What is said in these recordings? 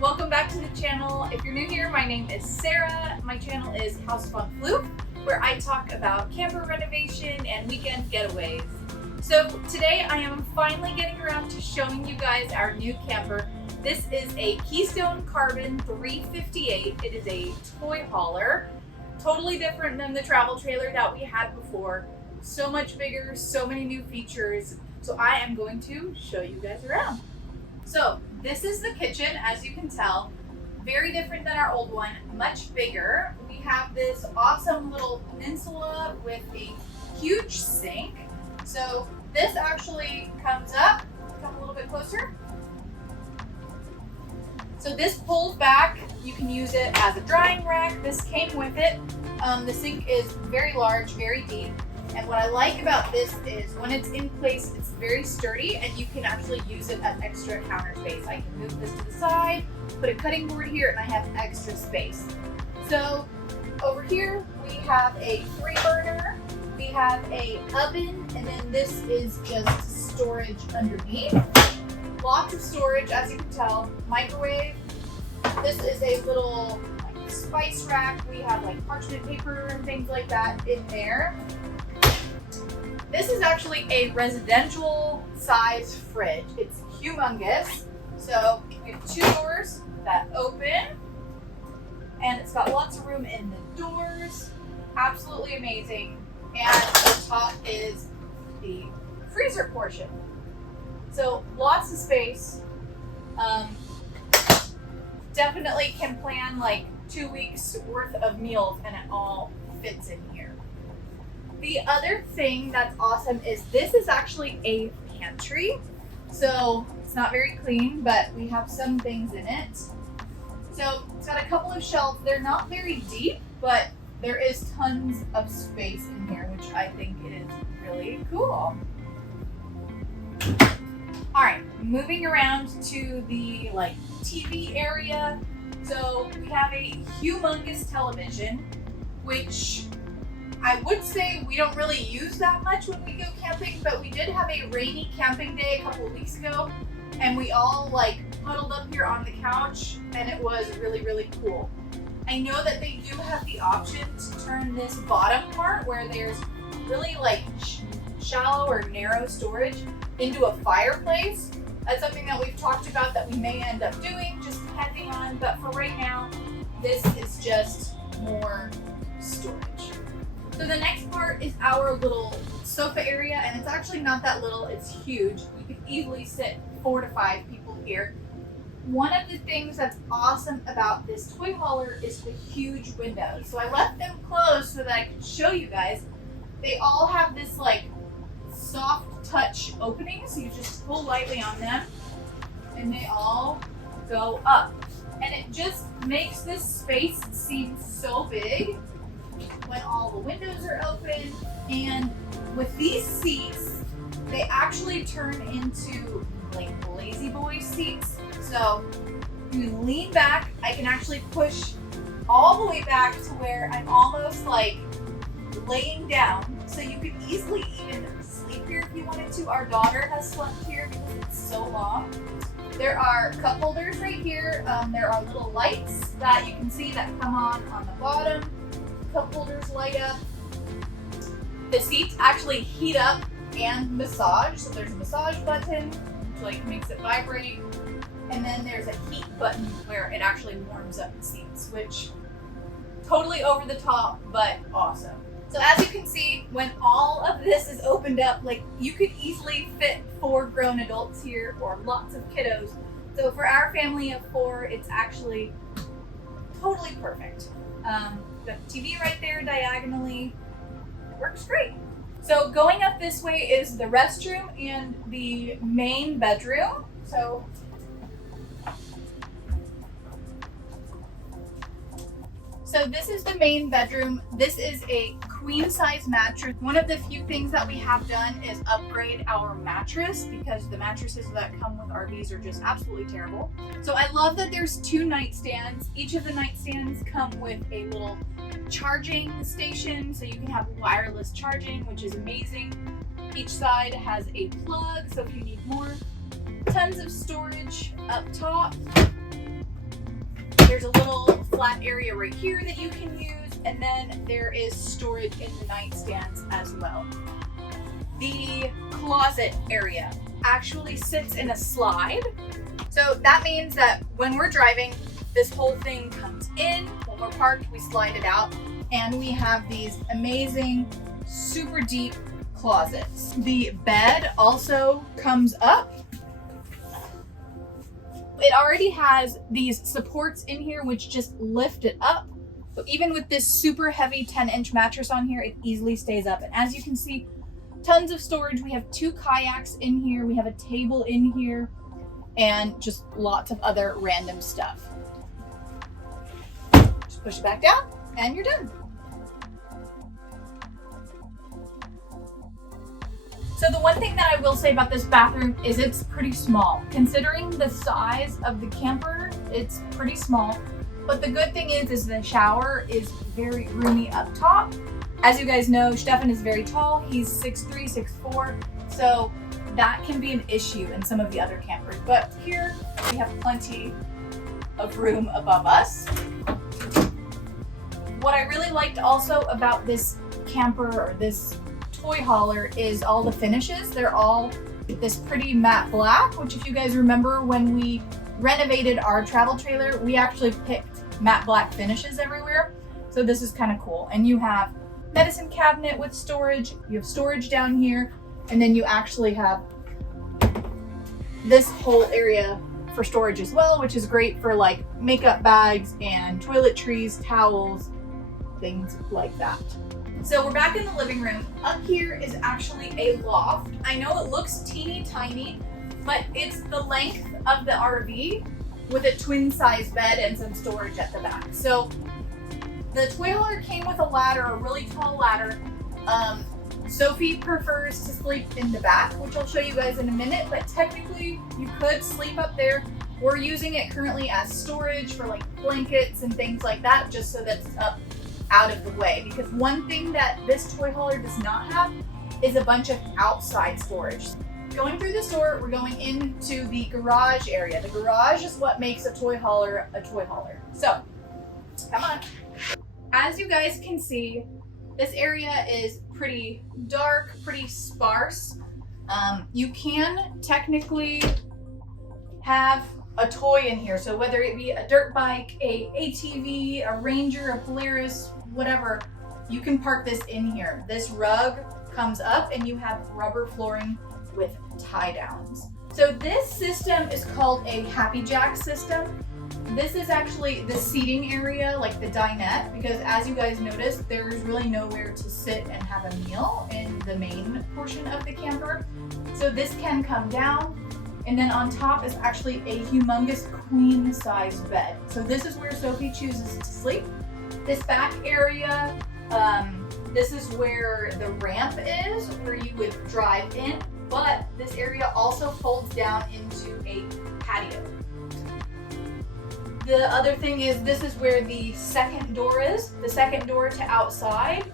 welcome back to the channel. If you're new here, my name is Sarah. My channel is House Fun Fluke, where I talk about camper renovation and weekend getaways. So today I am finally getting around to showing you guys our new camper. This is a Keystone Carbon 358. It is a toy hauler, totally different than the travel trailer that we had before. So much bigger, so many new features. So I am going to show you guys around. So this is the kitchen, as you can tell. Very different than our old one, much bigger. We have this awesome little peninsula with a huge sink. So this actually comes up, come a little bit closer. So this pulls back. You can use it as a drying rack. This came with it. The sink is very large, very deep. And what I like about this is when it's in place, it's very sturdy and you can actually use it as extra counter space. I can move this to the side, put a cutting board here, and I have extra space. So over here, we have a 3-burner, we have a oven, and then this is just storage underneath. Lots of storage, as you can tell. Microwave. This is a little spice rack. We have like parchment paper and things like that in there. This is actually a residential size fridge. It's humongous. So we have 2 doors that open and it's got lots of room in the doors. Absolutely amazing. And the top is the freezer portion. So lots of space. Definitely can plan like 2 weeks worth of meals and it all fits in here. The other thing that's awesome is this is actually a pantry. So it's not very clean, but we have some things in it. So it's got a couple of shelves. They're not very deep, but there is tons of space in here, which I think is really cool. All right, moving around to the TV area. So we have a humongous television, which I would say we don't really use that much when we go camping, but we did have a rainy camping day a couple of weeks ago, and we all huddled up here on the couch, and it was really, really cool. I know that they do have the option to turn this bottom part where there's really shallow or narrow storage into a fireplace. That's something that we've talked about that we may end up doing, just depending on, but for right now, this is just more storage. So the next part is our little sofa area, and it's actually not that little, it's huge. You can easily sit 4 to 5 people here. One of the things that's awesome about this toy hauler is the huge windows. So I left them closed so that I could show you guys. They all have this soft touch opening, so you just pull lightly on them and they all go up. And it just makes this space seem so big when all the windows are open. And with these seats, they actually turn into lazy boy seats. So you can lean back. I can actually push all the way back to where I'm almost laying down. So you could easily even sleep here if you wanted to. Our daughter has slept here because it's so long. There are cup holders right here. There are little lights that you can see that come on the bottom. Cup holders light up. The seats actually heat up and massage. So there's a massage button, which makes it vibrate. And then there's a heat button where it actually warms up the seats, which totally over the top, but awesome. So as you can see, when all of this is opened up, you could easily fit 4 grown adults here or lots of kiddos. So for our family of 4, it's actually totally perfect. Got the TV right there diagonally. It works great. So going up this way is the restroom and the main bedroom. So this is the main bedroom. This is a queen size mattress. One of the few things that we have done is upgrade our mattress because the mattresses that come with RVs are just absolutely terrible. So I love that there's 2 nightstands. Each of the nightstands come with a little charging station, so you can have wireless charging, which is amazing. Each side has a plug, so if you need more. Tons of storage up top. There's a little flat area right here that you can use, and then there is storage in the nightstands as well. The closet area actually sits in a slide. So that means that when we're driving, this whole thing comes in. When we're parked, we slide it out, and we have these amazing, super deep closets. The bed also comes up. It already has these supports in here which just lift it up. So even with this super heavy 10-inch mattress on here, it easily stays up. And as you can see, tons of storage. We have 2 kayaks in here. We have a table in here and just lots of other random stuff. Just push it back down and you're done. So the one thing that I will say about this bathroom is it's pretty small. Considering the size of the camper, it's pretty small. But the good thing is the shower is very roomy up top. As you guys know, Stefan is very tall. He's 6'3", 6'4", so that can be an issue in some of the other campers. But here we have plenty of room above us. What I really liked also about this camper or this toy hauler is all the finishes. They're all this pretty matte black, which if you guys remember when we renovated our travel trailer, we actually picked matte black finishes everywhere. So this is kind of cool. And you have medicine cabinet with storage, you have storage down here, and then you actually have this whole area for storage as well, which is great for like makeup bags and toiletries, towels, things like that. So we're back in the living room. Up here is actually a loft. I know it looks teeny tiny, but it's the length of the RV with a twin size bed and some storage at the back. So the toy hauler came with a ladder, a really tall ladder. Sophie prefers to sleep in the back, which I'll show you guys in a minute, but technically you could sleep up there. We're using it currently as storage for like blankets and things like that, just so that it's up out of the way. Because one thing that this toy hauler does not have is a bunch of outside storage. Going through this door, we're going into the garage area. The garage is what makes a toy hauler a toy hauler. So, come on. As you guys can see, this area is pretty dark, pretty sparse. You can technically have a toy in here. So whether it be a dirt bike, a ATV, a Ranger, a Polaris, whatever, you can park this in here. This rug comes up and you have rubber flooring with tie downs. So this system is called a Happy Jack system. This is actually the seating area, like the dinette, because as you guys noticed, there's really nowhere to sit and have a meal in the main portion of the camper. So this can come down, and then on top is actually a humongous queen size bed. So this is where Sophie chooses to sleep. This back area, this is where the ramp is, where you would drive in, but this area also folds down into a patio. The other thing is this is where the second door is, the second door to outside.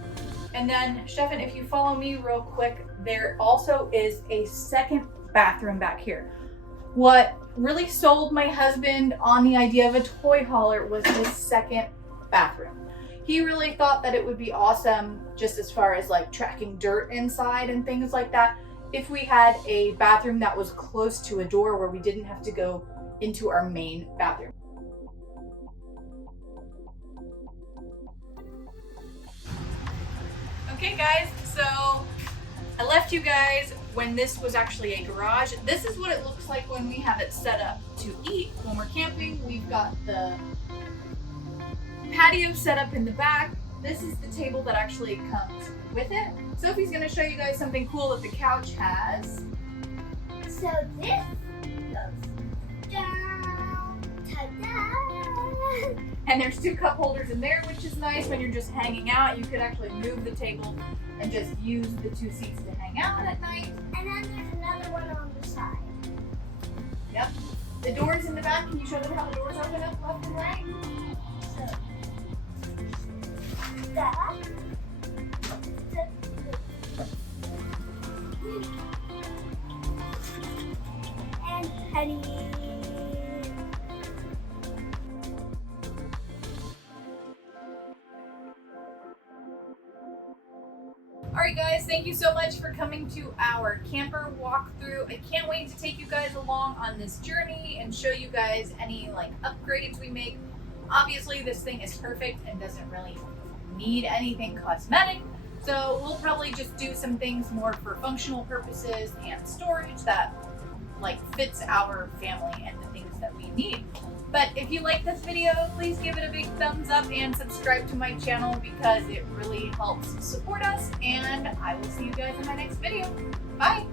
And then Stefan, if you follow me real quick, there also is a second bathroom back here. What really sold my husband on the idea of a toy hauler was this second bathroom. He really thought that it would be awesome just as far as like tracking dirt inside and things like that if we had a bathroom that was close to a door where we didn't have to go into our main bathroom. Okay guys, so I left you guys when this was actually a garage. This is what it looks like when we have it set up to eat. When we're camping, we've got the patio set up in the back. This is the table that actually comes with it. Sophie's gonna show you guys something cool that the couch has. So this goes down, ta-da! And there's 2 cup holders in there, which is nice when you're just hanging out. You could actually move the table and just use the 2 seats to hang out at night. And then there's another one on the side. Yep. The doors in the back, can you show them how the doors open up left and right? So that. And Penny. Alright guys, thank you so much for coming to our camper walkthrough. I can't wait to take you guys along on this journey and show you guys any like upgrades we make. Obviously this thing is perfect and doesn't really need anything cosmetic, so we'll probably just do some things more for functional purposes and storage that like fits our family and the things that we need. But if you like this video, please give it a big thumbs up and subscribe to my channel because it really helps support us, and I will see you guys in my next video. Bye!